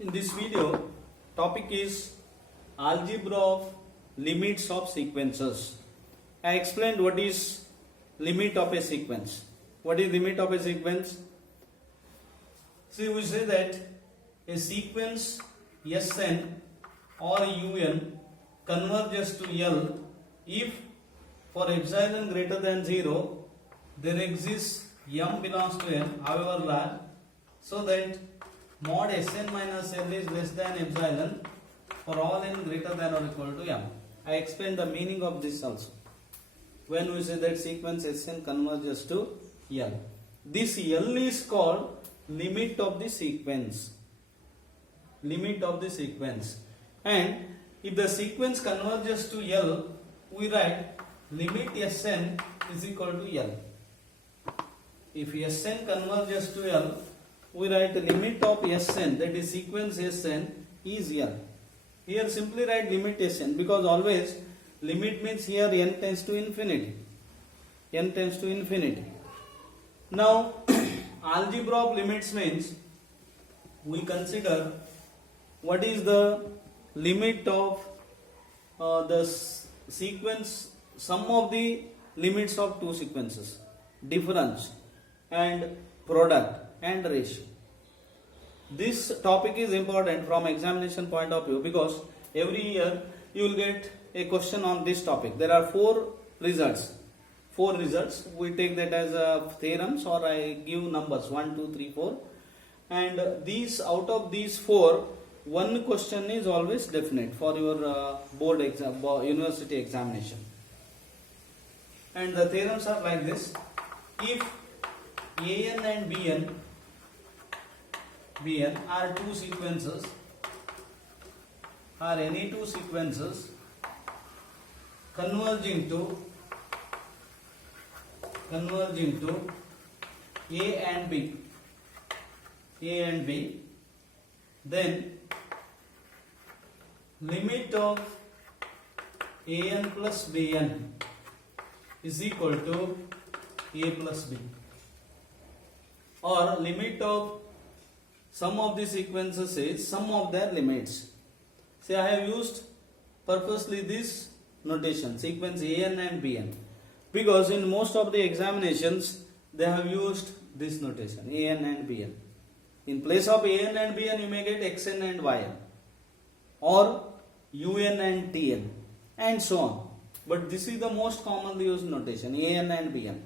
In this video, topic is algebra of limits of sequences. I explained what is limit of a sequence. What is limit of a sequence? See, we say that a sequence Sn or Un converges to L if for epsilon greater than 0 there exists m belongs to n, however large, so that mod Sn minus L is less than epsilon for all n greater than or equal to m. I explained the meaning of this also. When we say that sequence Sn converges to L, this L is called limit of the sequence. Limit of the sequence. And if the sequence converges to L, we write limit Sn is equal to L. If Sn converges to L, we write limit of Sn, that is sequence Sn, is L. Here simply write limit Sn, because always limit means here n tends to infinity. N tends to infinity. Now, algebra of limits means we consider what is the limit of the sequence, sum of the limits of two sequences, difference and product and ratio. This topic is important from examination point of view, because every year you will get a question on this topic. There are four results. We take that as theorems, or I give numbers 1, 2, 3, 4, and these, out of these four, one question is always definite for your board exam, university examination. And the theorems are like this: if An and Bn are two sequences, are any two sequences converging to A and B, then limit of An plus Bn is equal to A plus B, or limit of sum of the sequences is sum of their limits. See, I have used purposely this notation, sequence An and Bn, because in most of the examinations they have used this notation, An and Bn. In place of An and Bn, you may get Xn and Yn, or Un and Tn, and so on. But this is the most commonly used notation, An and Bn.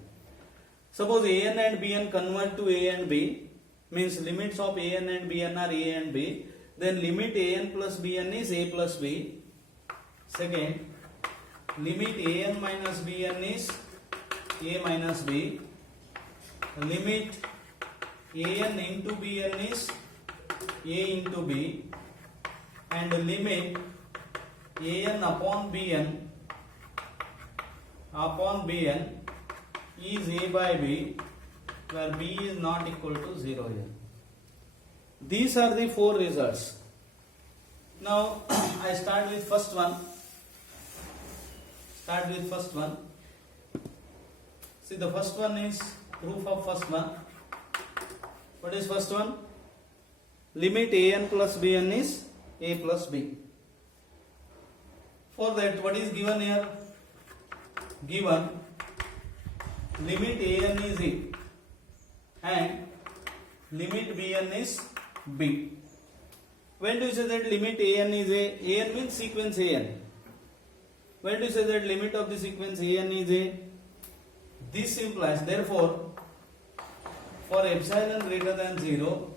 Suppose An and Bn convert to A and B, means limits of An and Bn are A and B, then limit An plus Bn is A plus B. Second, limit An minus Bn is A minus B. Limit An into Bn is A into B. And limit An upon Bn is A by B, where B is not equal to 0 here. These are the four results. Now I start with first one. See, the first one is proof of first one. What is first one? Limit An plus Bn is A plus B. For that, what is given here? Given limit An is A and limit Bn is B. When do you say that limit An is A? An means sequence An. When do you say that limit of the sequence An is A? This implies, therefore, for epsilon greater than 0,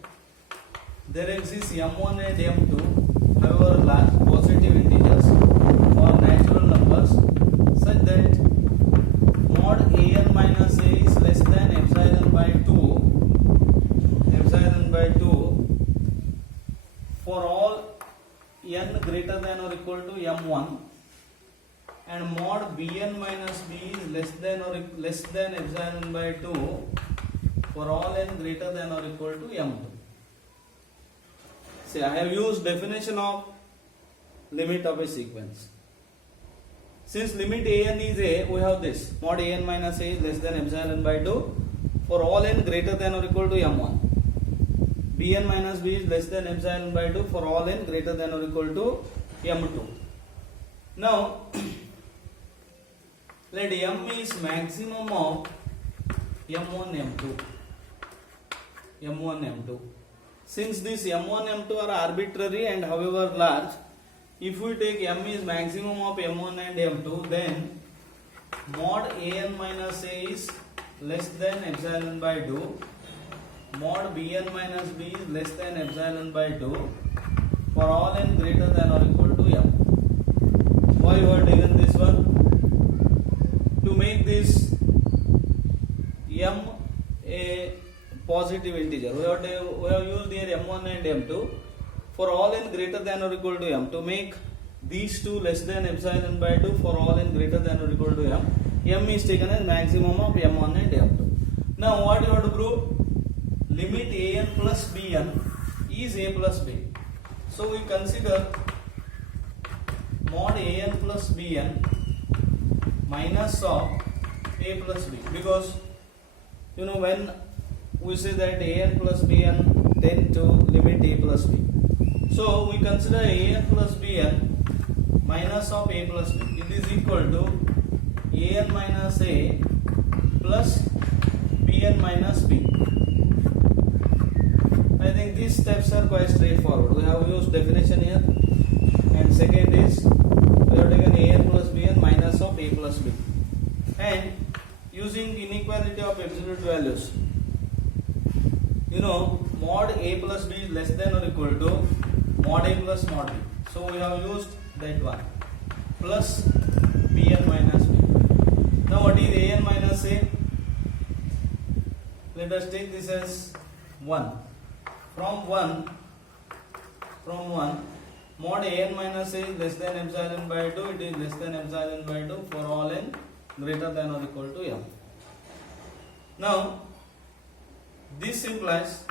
there exists m1 and m2, however large, positive integers or natural numbers, such that mod An minus A is less than epsilon by 2 for all n greater than or equal to m1, and mod Bn minus B is less than epsilon by 2 for all n greater than or equal to m2. See, I have used definition of limit of a sequence. Since limit An is A, we have this, mod An minus A is less than epsilon by 2 for all n greater than or equal to m1. bn minus b is less than epsilon by 2 for all n greater than or equal to m2. Now let m is maximum of m1 m2. Since this m1 m2 are arbitrary and however large, if we take m is maximum of m1 and m2, then mod an minus a is less than epsilon by 2, mod bn minus b is less than epsilon by 2 for all n greater than or equal to m. Why you have taken this one? To make this m a positive integer, we have used here m1 and m2 for all n greater than or equal to m. To make these two less than epsilon by 2 for all n greater than or equal to m is taken as maximum of m1 and m2. Now what you have to prove? Limit an plus bn is a plus b. So we consider mod an plus bn minus of a plus b, because you know when we say that an plus bn tend to limit a plus b. So we consider an plus bn minus of a plus b. It is equal to an minus a plus bn minus b. I think these steps are quite straightforward. We have used definition here, and second is we have taken an plus bn minus of a plus b, and using inequality of absolute values, you know, mod a plus b is less than or equal to mod a plus mod b. So we have used that one, plus bn minus b. Now what is an minus a? Let us take this as 1. From 1, mod an minus a is less than epsilon by 2, it is less than epsilon by 2 for all n greater than or equal to m. Now this implies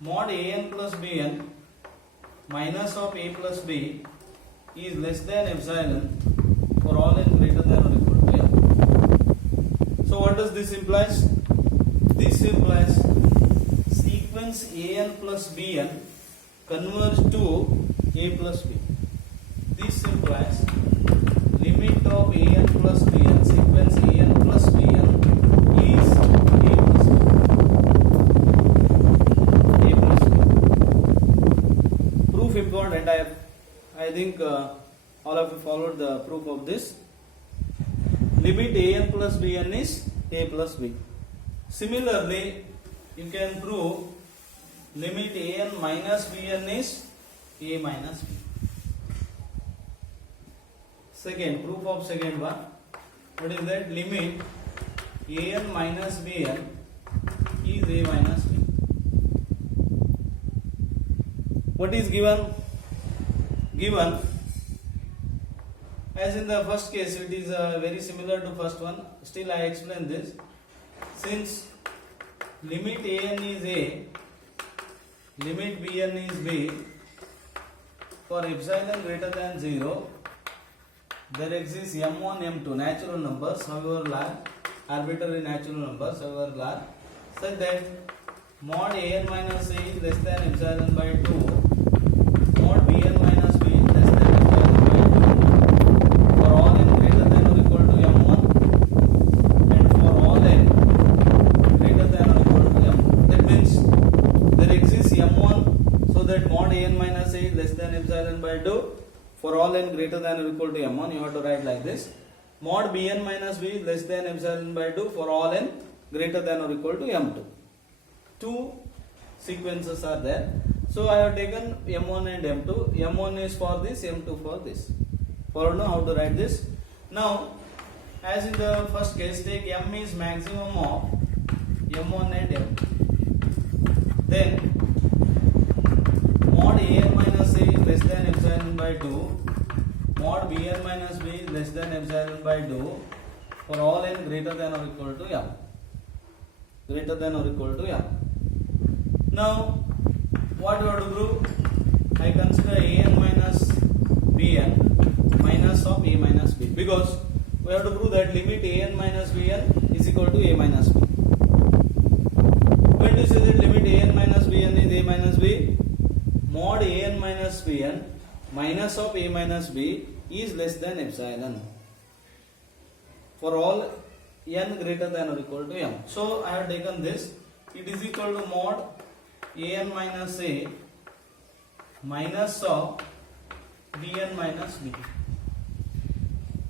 mod an plus bn minus of a plus b is less than epsilon for all n greater than or equal to m. So what does this implies? This implies sequence an plus bn converge to a plus b. This implies limit of an plus bn, sequence an plus bn is a plus b. Proof important. I think all of you followed the proof of this. Limit an plus bn is a plus b. Similarly, you can prove limit an minus bn is a minus b. Second, proof of second one. What is that? Limit an minus bn is a minus b. What is given? Given, as in the first case, it is very similar to first one. Still I explain this. Since limit an is a, limit bn is b, for epsilon greater than 0, there exists m1, m2 natural numbers, however large, arbitrary natural numbers, however large, such that mod an minus a is less than epsilon by 2, mod bn minus b is less than epsilon by 2 for all n greater than or equal to m1 and for all n greater than or equal to m. That means there exists m1, so that mod an minus a is less than epsilon by 2 for all n greater than or equal to m1. You have to write like this: mod bn minus b is less than epsilon by 2 for all n greater than or equal to m2. Two sequences are there. So I have taken m1 and m2. m1 is for this, m2 for this. Follow now how to write this. Now, as in the first case, take m is maximum of m1 and m2. Then mod an minus a is less than epsilon by 2, mod bn minus b is less than epsilon by 2 for all n greater than or equal to m. Greater than or equal to m. Now, what you have to prove? I consider an minus bn minus of a minus b, because we have to prove that limit an minus bn is equal to a minus b. When you say that limit an minus bn is a minus minus b, mod an minus bn minus of a minus b is less than epsilon for all n greater than or equal to m. So I have taken this. It is equal to mod an minus a minus of bn minus b.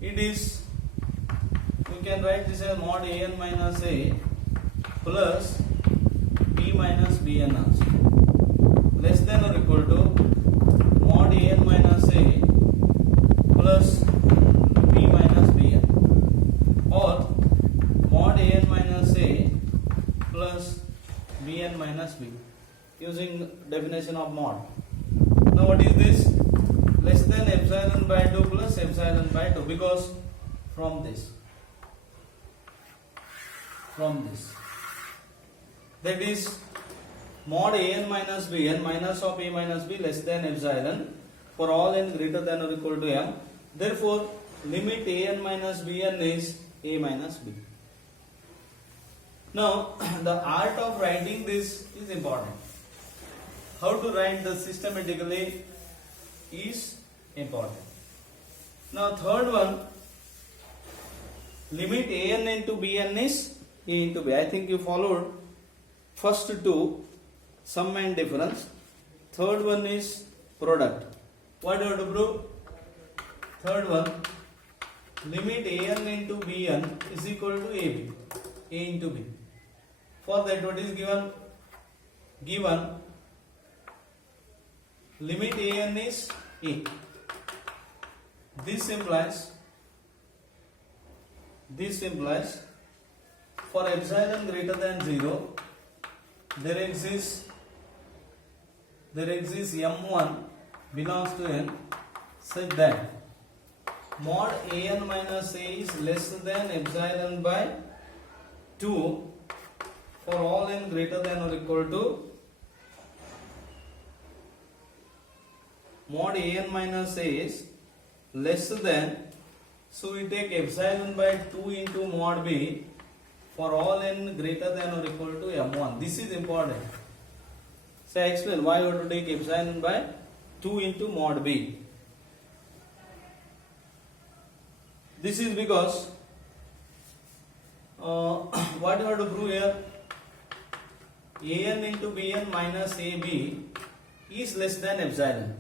It is, we can write this as mod an minus a plus b minus bn also, less than or equal to mod an minus a plus b minus bn, or mod an minus a plus bn minus b, using definition of mod. Now what is this? Less than epsilon by 2 plus epsilon by 2, because from this, that is mod an minus bn minus of a minus b less than epsilon for all n greater than or equal to m. Therefore limit an minus bn is a minus b. Now the art of writing this is important. How to write this systematically is important. Now third one, limit an into bn is a into b. I think you followed first two, sum and difference. Third one is product. What do you have to prove? Third one, limit an into bn is equal to ab, a into b. For that, what is given? Given limit an is a. This implies for epsilon greater than 0, there exists m1 belongs to n such that mod an minus a is less than epsilon by 2 for all n greater than or equal to mod an minus a is less than, so we take epsilon by 2 into mod b for all n greater than or equal to m1. This is important. So I explain why we have to take epsilon by 2 into mod b. This is because what you have to prove here, an into bn minus ab is less than epsilon.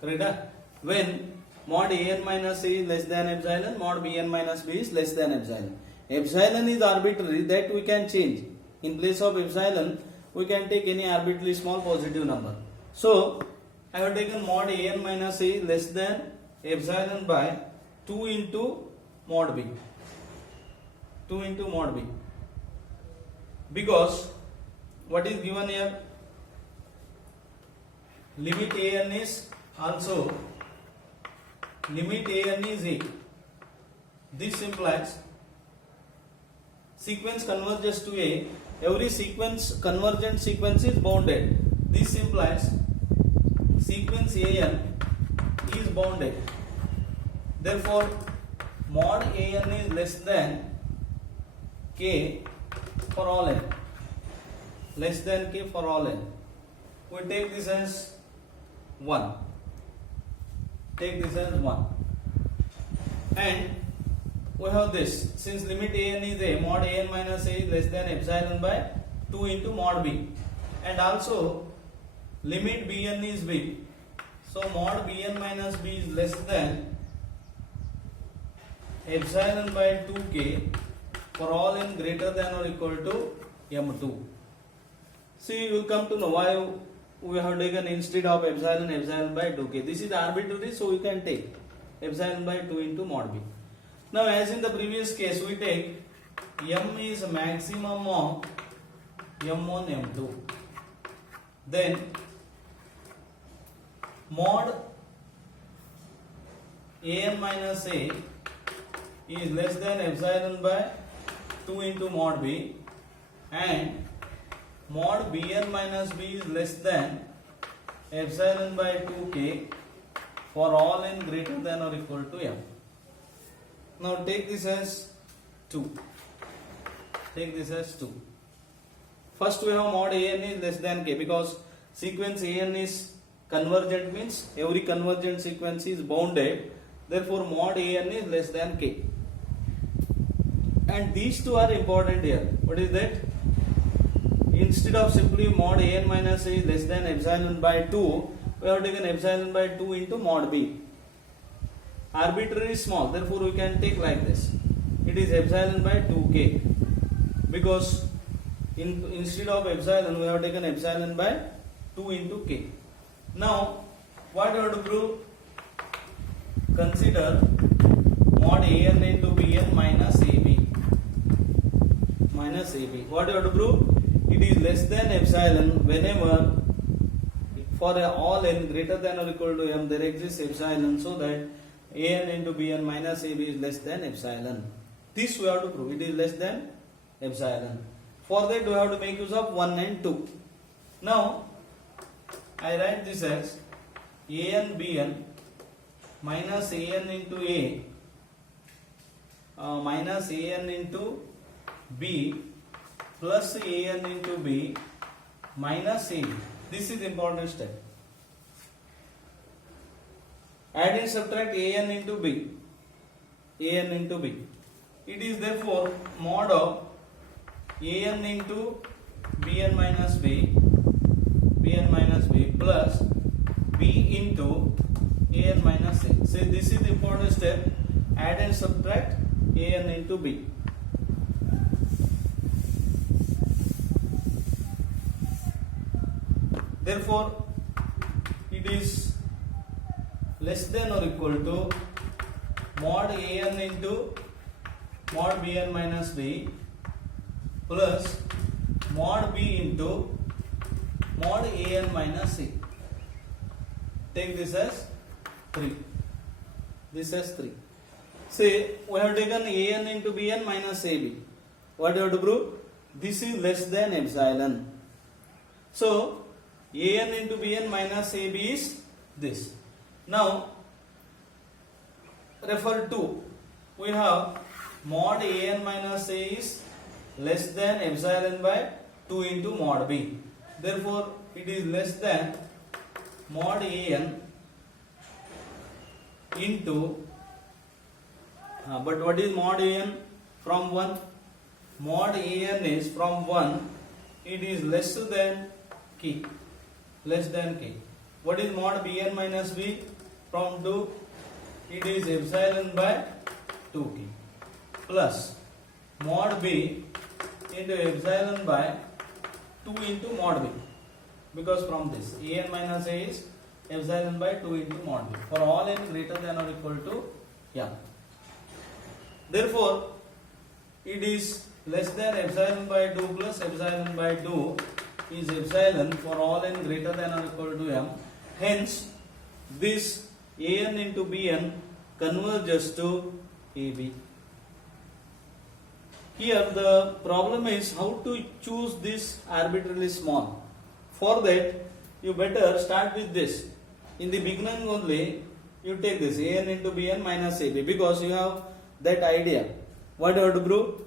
Correct? When mod an minus a is less than epsilon, mod bn minus b is less than epsilon. Epsilon is arbitrary, that we can change. In place of epsilon, we can take any arbitrarily small positive number. So I have taken mod an minus a less than epsilon by 2 into mod b. 2 into mod b. Because what is given here? Limit an is also limit an is a. This implies sequence converges to a. Every sequence, convergent sequence is bounded. This implies sequence an is bounded. Therefore mod an is less than k for all n. Less than k for all n. We take this as 1. Take this as 1. And we have this. Since limit an is a, mod an minus a is less than epsilon by 2 into mod b. And also limit bn is b. So mod bn minus b is less than epsilon by 2k for all n greater than or equal to m2. See, you will come to know why we have taken instead of epsilon by 2k. This is arbitrary, so we can take epsilon by 2 into mod b. Now as in the previous case, we take m is maximum of m1 m2. Then mod an minus a is less than epsilon by 2 into mod b, and mod bn minus b is less than epsilon by 2k for all n greater than or equal to m. Now take this as 2. Take this as 2. First we have mod an is less than k, because sequence an is convergent means every convergent sequence is bounded, therefore mod an is less than k. And these two are important here. What is that? Instead of simply mod an minus a is less than epsilon by 2, we have taken epsilon by 2 into mod b. Arbitrary small, therefore we can take like this. It is epsilon by 2k, because instead of epsilon we have taken epsilon by 2 into k. Now what we have to prove? Consider mod an into bn minus ab. Minus ab. What we have to prove? It is less than epsilon whenever for all n greater than or equal to m there exists epsilon, so that an into bn minus ab is less than epsilon. This we have to prove. It is less than epsilon. For that we have to make use of 1 and 2. Now I write this as an bn minus an into a minus an into b plus an into b minus a. This is important step. Add and subtract an into b. An into b. It is therefore mod of an into bn minus b plus b into an minus a. So this is the important step. Add and subtract an into b. Therefore it is less than or equal to mod an into mod bn minus b plus mod b into mod an minus c. Take this as 3. This as 3. Say we have taken an into bn minus ab. What do you have to prove? This is less than epsilon. So an into bn minus ab is this. Now refer to, we have mod an minus a is less than epsilon by 2 into mod b. Therefore it is less than mod an into but what is mod an? From 1. Mod an is from 1. It is less than k. Less than k. What is mod bn minus b? From 2. It is epsilon by 2k plus mod b into epsilon by 2 into mod b, because from this an minus a is epsilon by 2 into mod b for all n greater than or equal to m. Therefore it is less than epsilon by 2 plus epsilon by 2 is epsilon for all n greater than or equal to m. Hence this an into bn converges to ab. Here the problem is how to choose this arbitrarily small. For that you better start with this. In the beginning only you take this an into bn minus ab, because you have that idea. What you have to prove?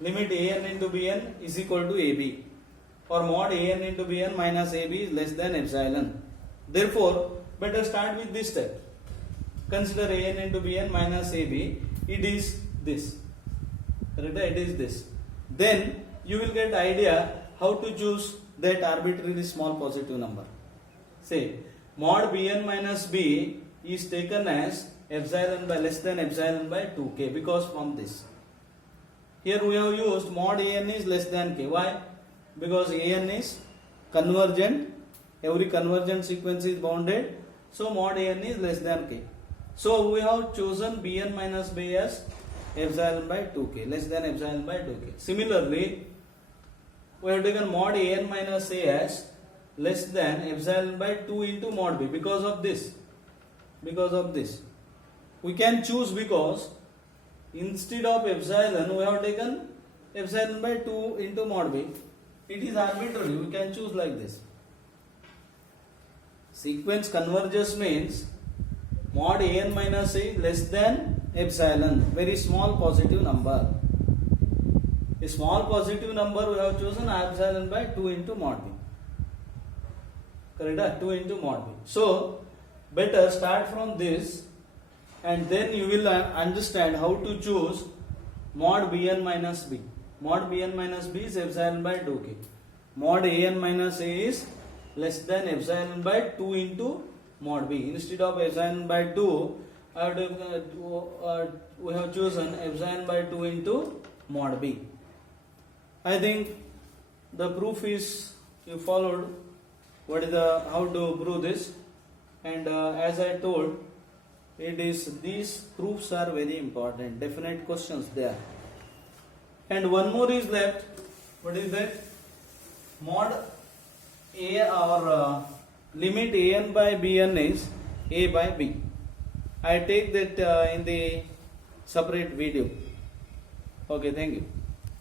Limit an into bn is equal to ab, or mod an into bn minus ab is less than epsilon. Therefore better start with this step. Consider an into bn minus ab. It is this. It is this. Then you will get idea how to choose that arbitrarily small positive number. Say mod bn minus b is taken as epsilon by less than epsilon by 2k, because from this. Here we have used mod an is less than k. Why? Because an is convergent. Every convergent sequence is bounded. So mod an is less than k. So we have chosen bn minus b as epsilon by 2k, less than epsilon by 2k. Similarly, we have taken mod an minus a as less than epsilon by 2 into mod b, because of this. Because of this. We can choose, because instead of epsilon we have taken epsilon by 2 into mod b. It is arbitrary. We can choose like this. Sequence converges means mod an minus a less than epsilon, very small positive number. A small positive number we have chosen epsilon by 2 into mod b. correct? 2 into mod b. So better start from this, and then you will understand how to choose mod bn minus b. Mod bn minus b is epsilon by 2k. Mod an minus a is less than epsilon by 2 into mod b. Instead of epsilon by 2, we have chosen epsilon by 2 into mod b. I think the proof is you followed what is the how to prove this, and as I told, it is these proofs are very important, definite questions there. And one more is left. What is that? Mod a or limit an by bn is a by b. I take that in the separate video. Okay, thank you.